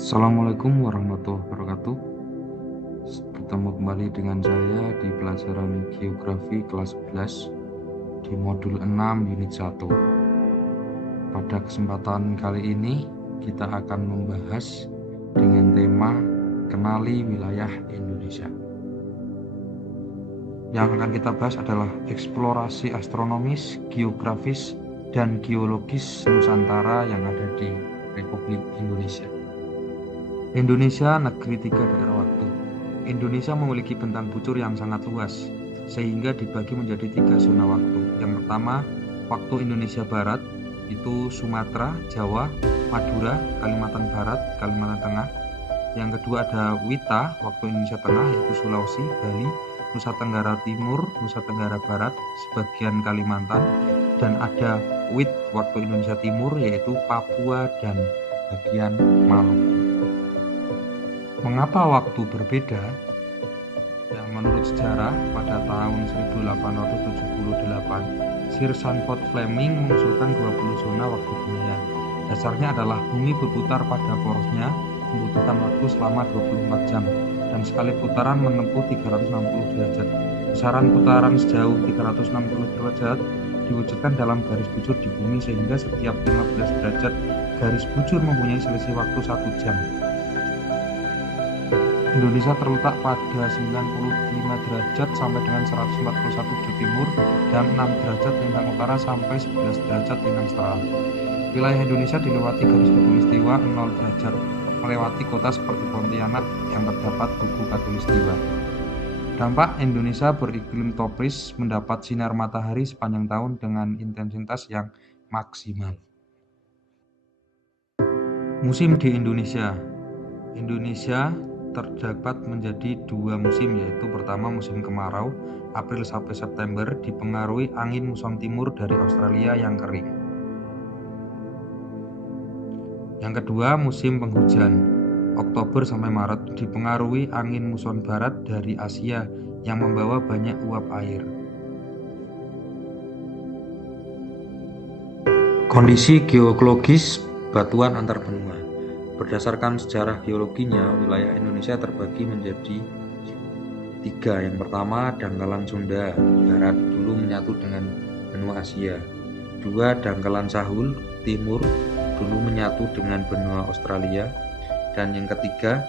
Assalamualaikum warahmatullahi wabarakatuh. Bertemu kembali dengan saya di pelajaran Geografi kelas 11 di modul 6 unit 1. Pada kesempatan kali ini kita akan membahas dengan tema Kenali Wilayah Indonesia. Yang akan kita bahas adalah eksplorasi astronomis, geografis, dan geologis Nusantara yang ada di Republik Indonesia. Indonesia, negeri tiga daerah waktu. Indonesia memiliki bentang bujur yang sangat luas, sehingga dibagi menjadi 3 zona waktu. Yang pertama, waktu Indonesia Barat, itu Sumatera, Jawa, Madura, Kalimantan Barat, Kalimantan Tengah. Yang kedua ada Wita, waktu Indonesia Tengah, yaitu Sulawesi, Bali, Nusa Tenggara Timur, Nusa Tenggara Barat, sebagian Kalimantan. Dan ada Wit, waktu Indonesia Timur, yaitu Papua dan bagian Maluku. Mengapa waktu berbeda? Ya, menurut sejarah, pada tahun 1878, Sir Sanford Fleming mengusulkan 20 zona waktu dunia. Dasarnya adalah bumi berputar pada porosnya membutuhkan waktu selama 24 jam dan sekali putaran menempuh 360 derajat. Besaran putaran sejauh 360 derajat diwujudkan dalam garis bujur di bumi sehingga setiap 15 derajat garis bujur mempunyai selisih waktu 1 jam. Indonesia terletak pada 95 derajat sampai dengan 141 bujur timur dan 6 derajat lintang utara sampai 11 derajat lintang selatan. Wilayah Indonesia dilewati garis khatulistiwa 0 derajat, melewati kota seperti Pontianak yang terdapat buku khatulistiwa. Dampak Indonesia beriklim tropis, mendapat sinar matahari sepanjang tahun dengan intensitas yang maksimal. Musim di Indonesia. Indonesia terdapat menjadi 2 musim, yaitu pertama musim kemarau April sampai September dipengaruhi angin muson timur dari Australia yang kering. Yang kedua musim penghujan Oktober sampai Maret dipengaruhi angin muson barat dari Asia yang membawa banyak uap air. Kondisi geologis batuan antar benua. Berdasarkan sejarah geologinya, wilayah Indonesia terbagi menjadi 3. Yang pertama, dangkalan Sunda Barat dulu menyatu dengan benua Asia. 2. Dangkalan Sahul Timur dulu menyatu dengan benua Australia. Dan yang ketiga,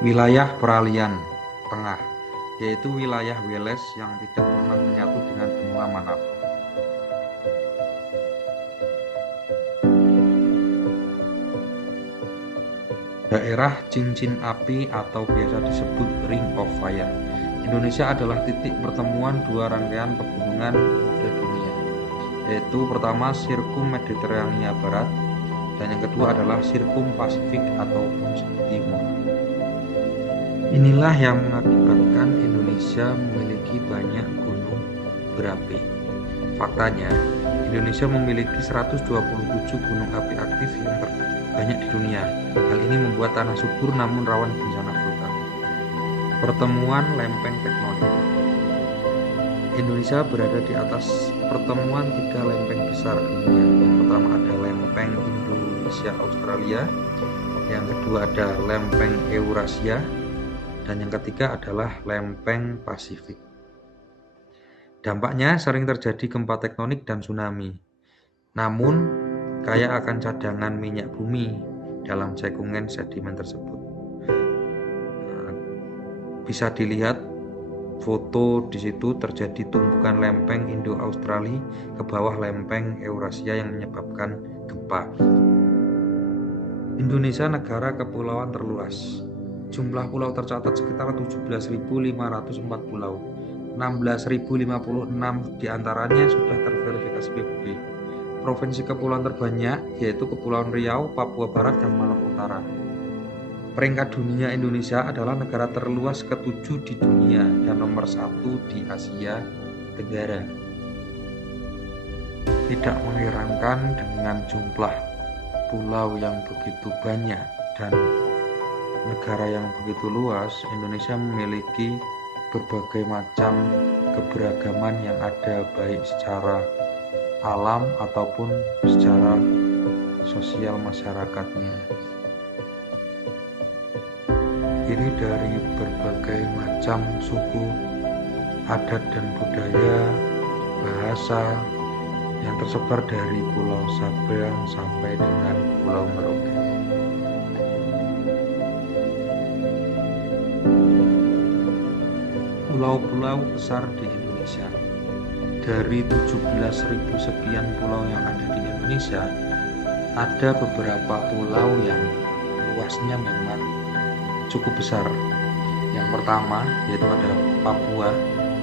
wilayah peralihan tengah, yaitu wilayah Wales yang tidak pernah menyatu dengan benua manapun. Daerah cincin api atau biasa disebut Ring of Fire. Indonesia adalah titik pertemuan 2 rangkaian pegunungan muda dunia, yaitu pertama Sirkum Mediterania Barat dan yang kedua adalah Sirkum Pasifik ataupun Timur. Inilah yang mengakibatkan Indonesia memiliki banyak gunung berapi. Faktanya, Indonesia memiliki 127 gunung api aktif yang terbanyak di dunia. Hal ini membuat tanah subur namun rawan bencana vulkanik. Pertemuan lempeng tektonik. Indonesia berada di atas pertemuan 3 lempeng besar dunia. Yang pertama ada lempeng Indonesia-Australia, yang kedua ada lempeng Eurasia, dan yang ketiga adalah lempeng Pasifik. Dampaknya sering terjadi gempa tektonik dan tsunami. Namun, kaya akan cadangan minyak bumi dalam cekungan sedimen tersebut. Bisa dilihat foto di situ terjadi tumpukan lempeng Indo-Australia ke bawah lempeng Eurasia yang menyebabkan gempa. Indonesia negara kepulauan terluas. Jumlah pulau tercatat sekitar 17.504 pulau. 16.056 diantaranya sudah terverifikasi PBB. Provinsi kepulauan terbanyak yaitu Kepulauan Riau, Papua Barat, dan Maluku Utara. Peringkat dunia Indonesia adalah negara terluas ke-7 di dunia dan nomor 1 di Asia Tenggara. Tidak mengherankan dengan jumlah pulau yang begitu banyak dan negara yang begitu luas, Indonesia memiliki berbagai macam keberagaman yang ada baik secara alam ataupun secara sosial masyarakatnya. Ini dari berbagai macam suku, adat dan budaya, bahasa yang tersebar dari Pulau Sabang sampai dengan Pulau Merauke. Pulau-pulau besar di Indonesia. Dari 17.000 sekian pulau yang ada di Indonesia, ada beberapa pulau yang luasnya memang cukup besar. Yang pertama yaitu ada Papua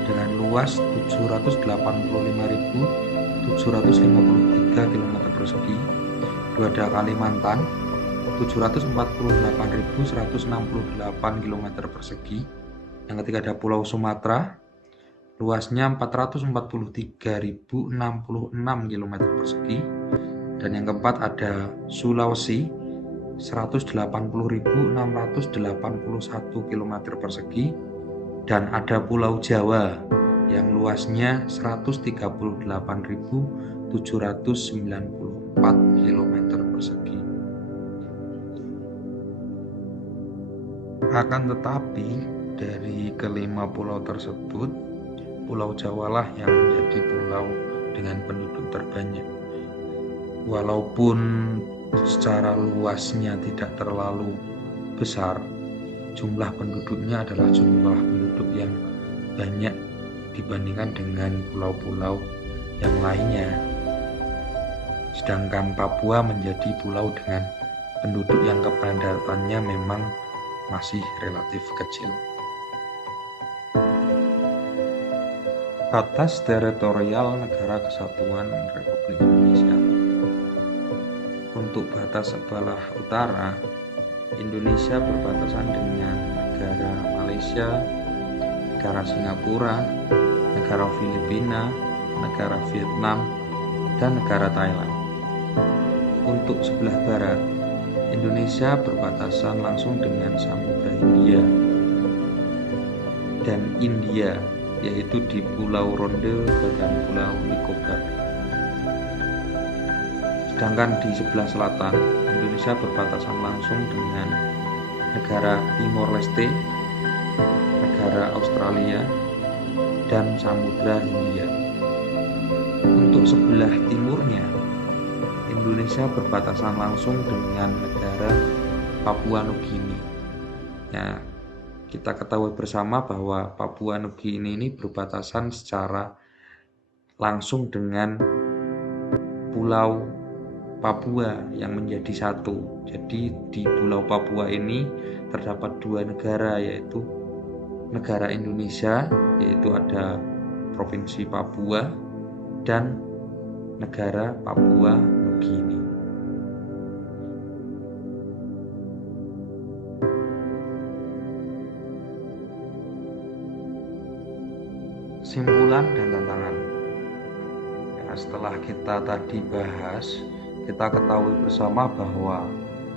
dengan luas 785.753 km persegi. Kedua ada Kalimantan 748.168 km persegi. Yang ketiga ada Pulau Sumatera, luasnya 443.066 km persegi. Dan yang keempat ada Sulawesi, 180.681 km persegi. Dan ada Pulau Jawa yang luasnya 138.794 km persegi. Akan tetapi dari kelima pulau tersebut, Pulau Jawa lah yang menjadi pulau dengan penduduk terbanyak. Walaupun secara luasnya tidak terlalu besar, jumlah penduduknya adalah jumlah penduduk yang banyak dibandingkan dengan pulau-pulau yang lainnya. Sedangkan Papua menjadi pulau dengan penduduk yang kepadatannya memang masih relatif kecil. Batas teritorial Negara Kesatuan Republik Indonesia. Untuk batas sebelah utara, Indonesia berbatasan dengan negara Malaysia, negara Singapura, negara Filipina, negara Vietnam, dan negara Thailand. Untuk sebelah barat, Indonesia berbatasan langsung dengan Samudra Hindia dan India, yaitu di Pulau Ronde dan Pulau Nicobar. Sedangkan di sebelah selatan, Indonesia berbatasan langsung dengan negara Timor Leste, negara Australia, dan Samudra Hindia. Untuk sebelah timurnya, Indonesia berbatasan langsung dengan negara Papua Nugini. Ya, kita ketahui bersama bahwa Papua Nugini ini berbatasan secara langsung dengan Pulau Papua yang menjadi satu. Jadi di Pulau Papua ini terdapat dua negara, yaitu negara Indonesia, yaitu ada Provinsi Papua, dan negara Papua Nugini. Kesimpulan dan tantangan. Ya, setelah kita tadi bahas, kita ketahui bersama bahwa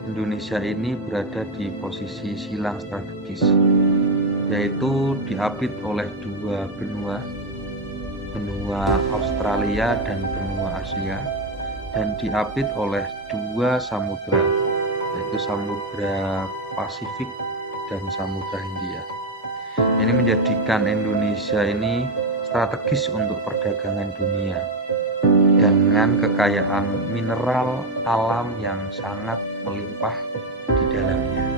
Indonesia ini berada di posisi silang strategis, yaitu diapit oleh dua benua Australia dan benua Asia, dan diapit oleh dua samudra, yaitu Samudra Pasifik dan Samudra Hindia. Ini menjadikan Indonesia ini strategis untuk perdagangan dunia dengan kekayaan mineral alam yang sangat melimpah di dalamnya.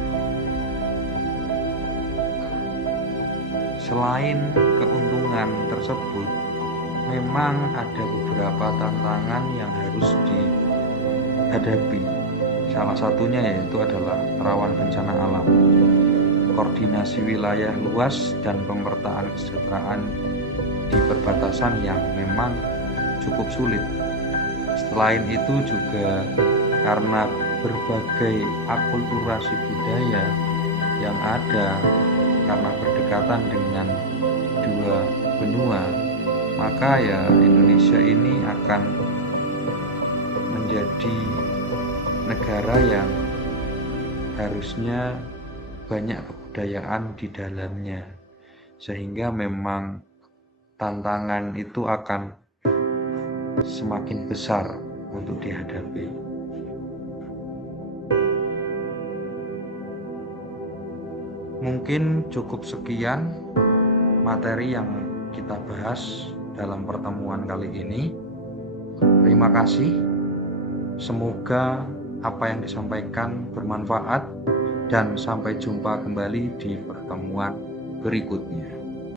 Selain keuntungan tersebut, memang ada beberapa tantangan yang harus dihadapi. Salah satunya yaitu adalah rawan bencana alam, koordinasi wilayah luas, dan pemetaan kesejahteraan di perbatasan yang memang cukup sulit. Selain itu juga karena berbagai akulturasi budaya yang ada karena berdekatan dengan dua benua, maka ya Indonesia ini akan menjadi negara yang harusnya banyak kebudayaan di dalamnya, sehingga memang tantangan itu akan semakin besar untuk dihadapi. Mungkin cukup sekian materi yang kita bahas dalam pertemuan kali ini. Terima kasih. Semoga apa yang disampaikan bermanfaat dan sampai jumpa kembali di pertemuan berikutnya.